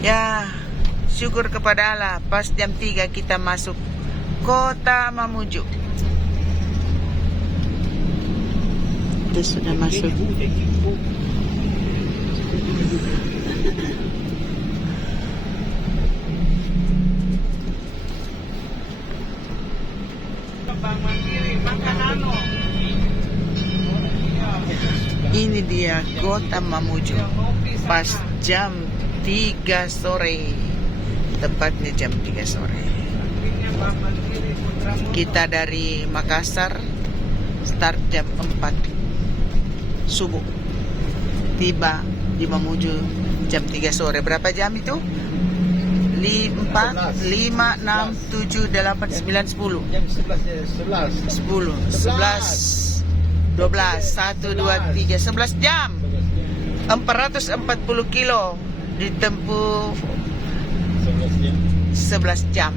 Ya, syukur kepada Allah. Pas jam 3 kita masuk Kota Mamuju. Kita sudah masuk. Ini dia Kota Mamuju. Pas jam 3 sore. Tepatnya jam 3 sore. Kita dari Makassar start jam 4 subuh. Tiba di Mamuju jam 3 sore. Berapa jam itu? 4, 5, 6, 7, 8, 9, 10. Jam 11. 10, 11, 12, 1, 2, 3, 11 jam. 440 kilo ditempuh 11 jam.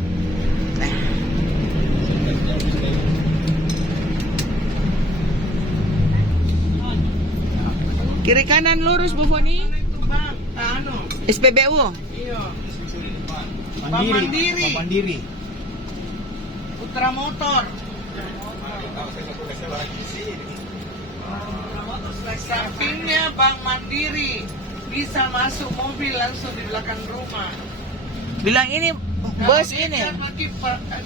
Kiri kanan lurus Bu Boni. SPBU. Iya. Mandiri. Putra Motor. Sampingnya Bank Mandiri. Bisa masuk mobil langsung di belakang rumah. Bilang ini bus ini.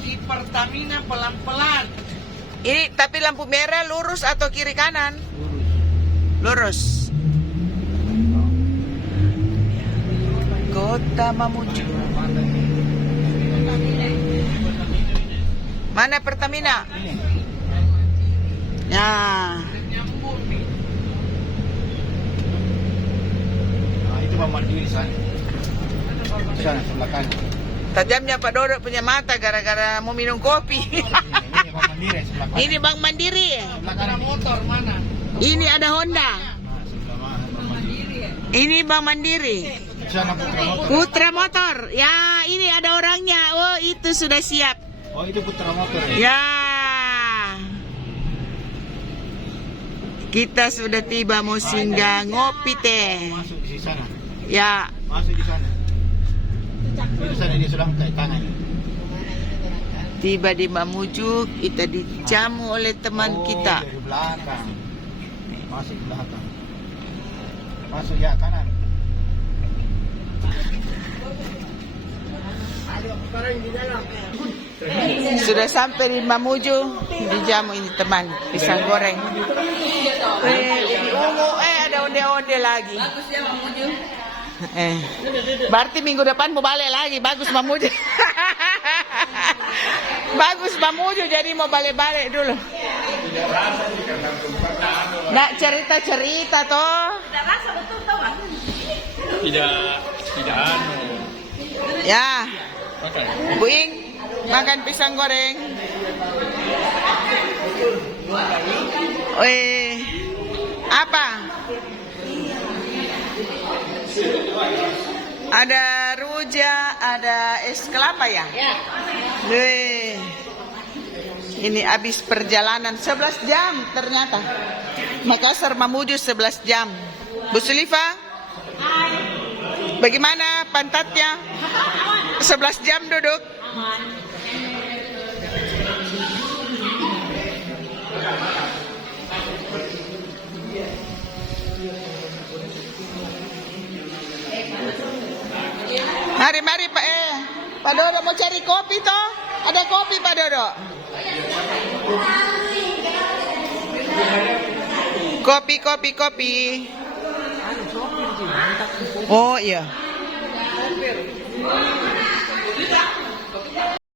Di Pertamina pelan-pelan. Ini tapi lampu merah lurus atau kiri kanan? Lurus. Kota Mamuju. Mana Pertamina? Ya. Nah, itu Bang Mandiri sana. Sana sebelah kanan. Tajamnya Pak Dodo punya mata gara-gara mau minum kopi. Ini Bang Mandiri sebelah kanan. Ini Bang Mandiri. Sebelah kanan Motor mana? Ini ada Honda. Nah, sebelah mana Bang Mandiri? Ini Bang Mandiri. Sana Putra Motor. Putra Motor. Ya, ini ada orangnya. Oh, itu sudah siap. Oh, itu Putra Motor ya? Ya. Kita sudah tiba mau singgah ngopi teh. Masuk di sana. Ya. Masuk di sana. Di sana dia sudah angkat tangan. Tiba di Mamuju, kita dijamu oleh teman kita. Dari belakang. Masuk belakang. Masuk ya kanan. Sudah sampai di Mamuju, dijamu ini teman, pisang goreng. Ungu, ada onde-onde lagi. Berarti minggu depan mau balik lagi, bagus Mamuju. Bagus Mamuju, jadi mau balik-balik dulu. Nak cerita-cerita toh. Tidak rasa betul tau gak? Tidak anu. Ya. Buing, makan pisang goreng. Weh, apa? Ada rujak, ada es kelapa ya? Ya. Weh. Ini habis perjalanan 11 jam ternyata. Makassar Mamuju 11 jam. Bu Sulifa? Bagaimana pantatnya? 11 jam duduk. Aman. Mari Pak Pak Dodo mau cari kopi toh? Ada kopi Pak Dodo? Kopi. Oh iya.